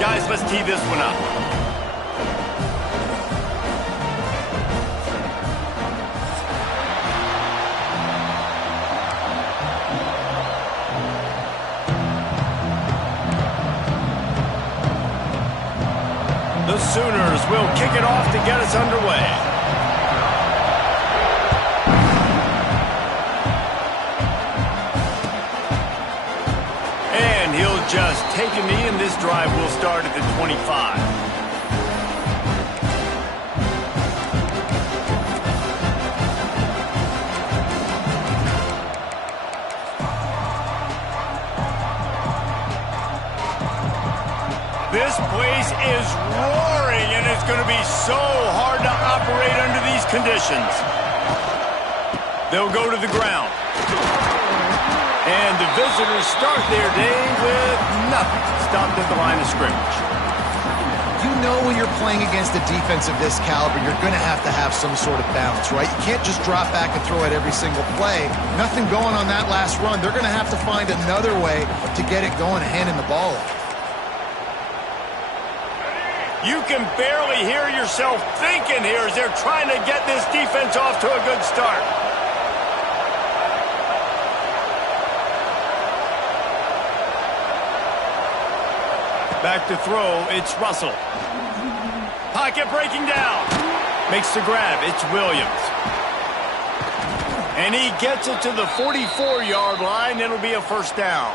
Guys, let's tee this one up. The Sooners will kick it off to get us underway. And he'll just take a knee, and this drive will start at the 25. This place is roaring, and it's going to be so hard to operate under these conditions. They'll go to the ground. And the visitors start their day with nothing. Stopped at the line of scrimmage. You know when you're playing against a defense of this caliber, you're going to have some sort of balance, right? You can't just drop back and throw it every single play. Nothing going on that last run. They're going to have to find another way to get it going, handing the ball off. You can barely hear yourself thinking here as they're trying to get this defense off to a good start. Back to throw, it's Russell. Pocket breaking down. Makes the grab, it's Williams. And he gets it to the 44-yard line. It'll be a first down.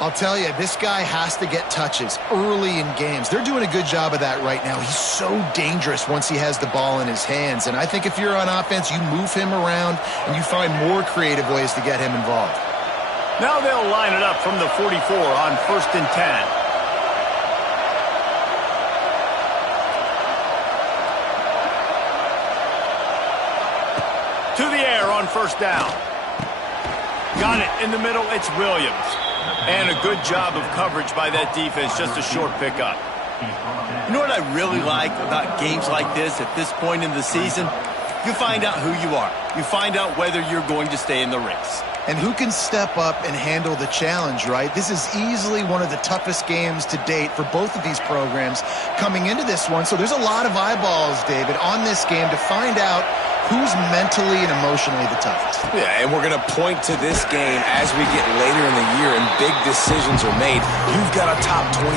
I'll tell you, this guy has to get touches early in games. They're doing a good job of that right now. He's so dangerous once he has the ball in his hands. And I think if you're on offense, you move him around and you find more creative ways to get him involved. Now they'll line it up from the 44 on 1st and 10. To the air on first down. Got it in the middle, it's Williams. And a good job of coverage by that defense, just a short pickup. You know what I really like about games like this at this point in the season? You find out who you are. You find out whether you're going to stay in the race. And who can step up and handle the challenge, right? This is easily one of the toughest games to date for both of these programs coming into this one. So there's a lot of eyeballs, David, on this game to find out who's mentally and emotionally the toughest. Yeah, and we're going to point to this game as we get later in the year and big decisions are made. You've got a top 25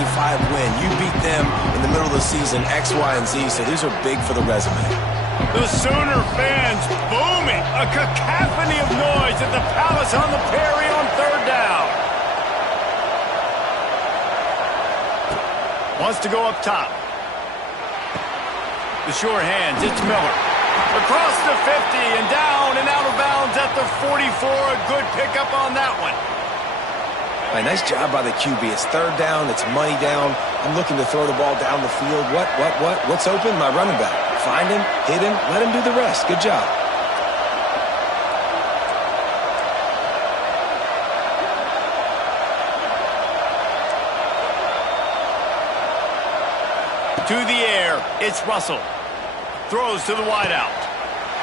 win. You beat them in the middle of the season, X, Y, and Z, so these are big for the resume. The Sooner fans booming. A cacophony of noise at the Palace on the Prairie on 3rd down. Wants to go up top. The sure hands, it's Miller. Across the 50 and down and out of bounds at the 44. A good pickup on that one. Right, nice job by the QB. It's 3rd down. It's money down. I'm looking to throw the ball down the field. What's open? My running back. Find him, hit him, let him do the rest. Good job. To the air, it's Russell. Throws to the wideout.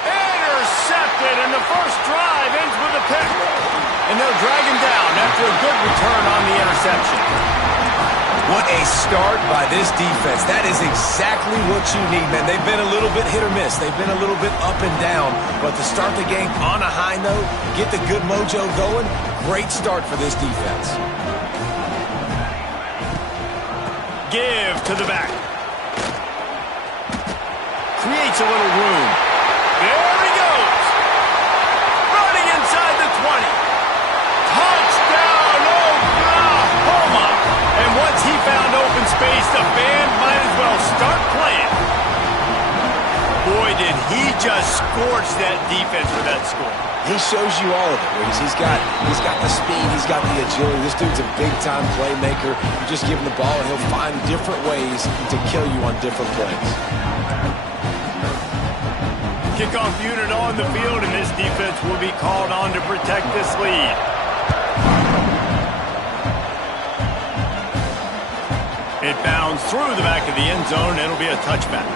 Intercepted, and the first drive ends with a pick. And they'll drag him down after a good return on the interception. What a start by this defense. That is exactly what you need, man. They've been a little bit hit or miss. They've been a little bit up and down. But to start the game on a high note, get the good mojo going, great start for this defense. Give to the back. Creates a little room. There he goes. Running inside the 20. Touchdown, Oklahoma. And once he found open space, the band might as well start playing. Boy, did he just scorch that defense for that score. He shows you all of it. He's got the speed, he's got the agility. This dude's a big-time playmaker. You just give him the ball, and he'll find different ways to kill you on different plays. Kickoff unit on the field, and this defense will be called on to protect this lead. It bounds through the back of the end zone. It'll be a touchback.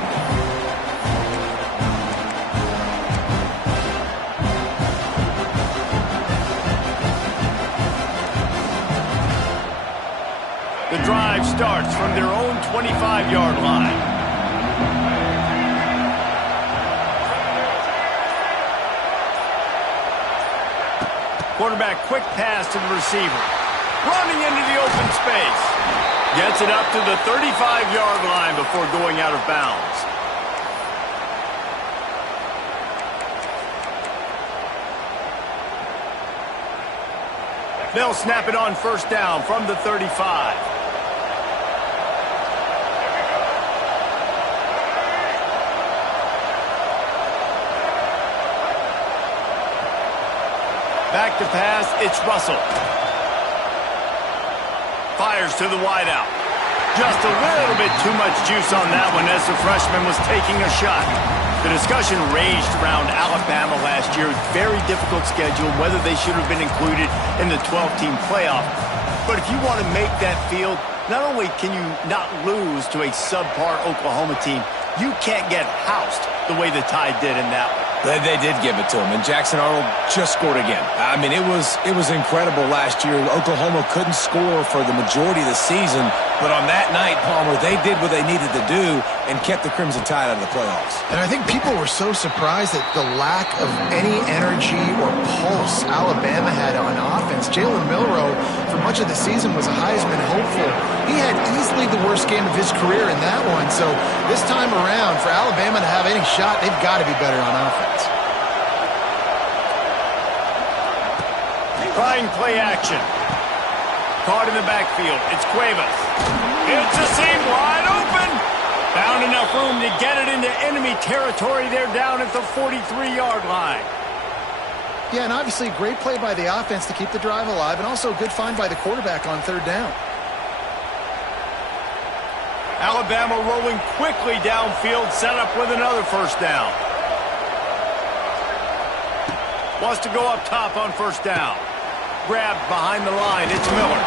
The drive starts from their own 25-yard line. Quarterback quick pass to the receiver. Running into the open space. Gets it up to the 35-yard line before going out of bounds. They'll snap it on first down from the 35. Back to pass, it's Russell. Fires to the wideout. Just a little bit too much juice on that one as the freshman was taking a shot. The discussion raged around Alabama last year. Very difficult schedule, whether they should have been included in the 12-team playoff. But if you want to make that field, not only can you not lose to a subpar Oklahoma team, you can't get housed the way the Tide did in that one. They did give it to him, and Jackson Arnold just scored again. I mean, it was incredible last year. Oklahoma couldn't score for the majority of the season, but on that night, Palmer, they did what they needed to do and kept the Crimson Tide out of the playoffs. And I think people were so surprised at the lack of any energy or pulse Alabama had on offense. Jalen Milroe, for much of the season, was a Heisman hopeful. He had easily the worst game of his career in that one, so this time around, for Alabama to have any shot, they've got to be better on offense. Trying play action. Caught in the backfield. It's Cuevas. It's a seam wide open. Found enough room to get it into enemy territory. They're down at the 43-yard line. Yeah, and obviously great play by the offense to keep the drive alive, and also a good find by the quarterback on third down. Alabama rolling quickly downfield, set up with another first down. Wants to go up top on first down. Grabbed behind the line, it's Miller.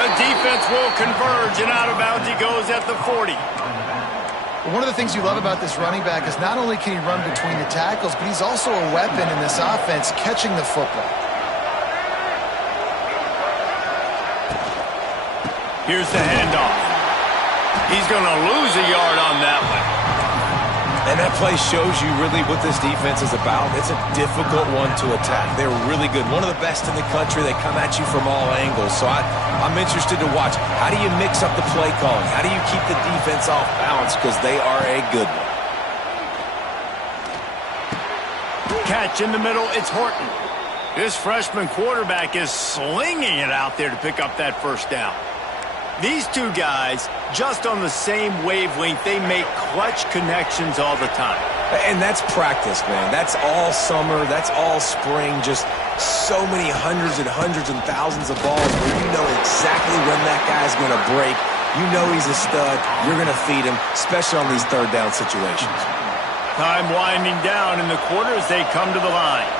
The defense will converge, and out of bounds he goes at the 40. One of the things you love about this running back is not only can he run between the tackles, but he's also a weapon in this offense catching the football. Here's the handoff. He's going to lose a yard on that one. And that play shows you really what this defense is about. It's a difficult one to attack. They're really good. One of the best in the country. They come at you from all angles. So I'm interested to watch. How do you mix up the play calling? How do you keep the defense off balance? Because they are a good one. Catch in the middle. It's Horton. This freshman quarterback is slinging it out there to pick up that first down. These two guys, just on the same wavelength, they make clutch connections all the time. And that's practice, man. That's all summer. That's all spring. Just so many hundreds and thousands of balls where you know exactly when that guy's going to break. You know he's a stud. You're going to feed him, especially on these third down situations. Time winding down in the quarter as they come to the line.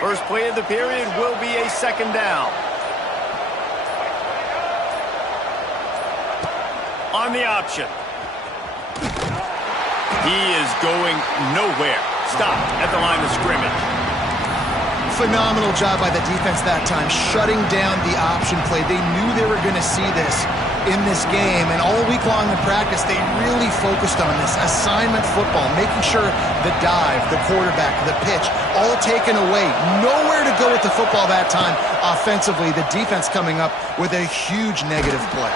First play of the period will be a second down. On the option. He is going nowhere. Stop at the line of scrimmage. Phenomenal job by the defense that time, shutting down the option play. They knew they were going to see this in this game, and all week long in practice, they really focused on this assignment football, making sure the dive, the quarterback, the pitch, all taken away. Nowhere to go with the football that time offensively. The defense coming up with a huge negative play.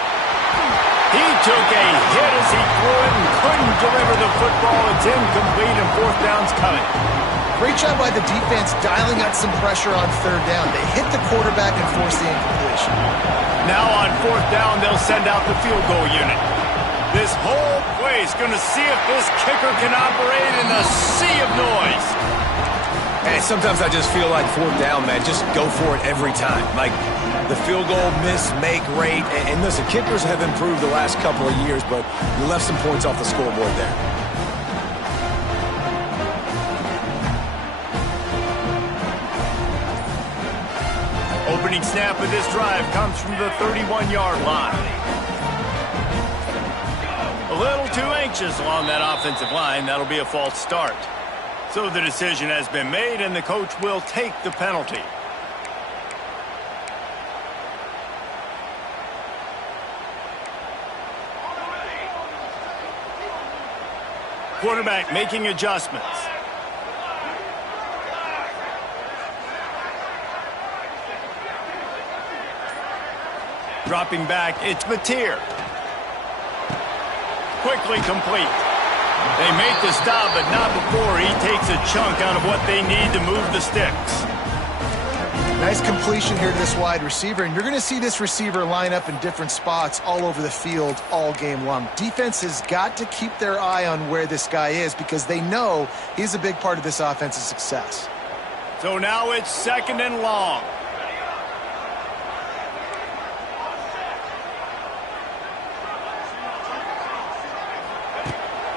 He took a hit as he threw it and couldn't deliver the football. It's incomplete and fourth down's coming. Great job by the defense dialing up some pressure on third down. They hit the quarterback and forced the incompletion. Now on fourth down, they'll send out the field goal unit. This whole place going to see if this kicker can operate in the sea of noise. Hey, sometimes I just feel like fourth down, man. Just go for it every time. Like, the field goal miss-make rate. And listen, kickers have improved the last couple of years, but you left some points off the scoreboard there. Opening snap of this drive comes from the 31-yard line. A little too anxious along that offensive line. That'll be a false start. So the decision has been made, and the coach will take the penalty. Quarterback making adjustments. Dropping back, it's Mateer. Quickly complete. They make the stop, but not before he takes a chunk out of what they need to move the sticks. Nice completion here to this wide receiver, and you're going to see this receiver line up in different spots all over the field all game long. Defense has got to keep their eye on where this guy is because they know he's a big part of this offense's success. So now it's 2nd and long.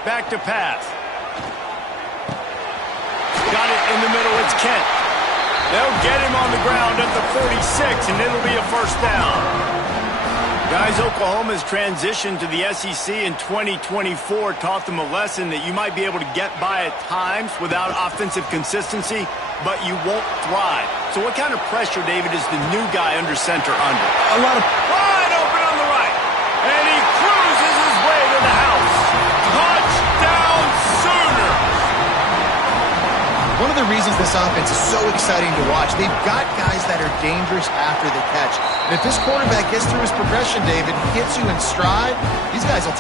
Back to pass. Got it in the middle. It's Kent. They'll get him on the ground at the 46, and it'll be a first down. Guys, Oklahoma's transition to the SEC in 2024 taught them a lesson that you might be able to get by at times without offensive consistency, but you won't thrive. So what kind of pressure, David, is the new guy under center under? A lot of... Wide open on the right. And he cruises his way to the house. Touchdown Sooners! One of the reasons this offense is so exciting to watch, they've got guys that are dangerous after the catch. And if this quarterback gets through his progression, David, hits you in stride, these guys will take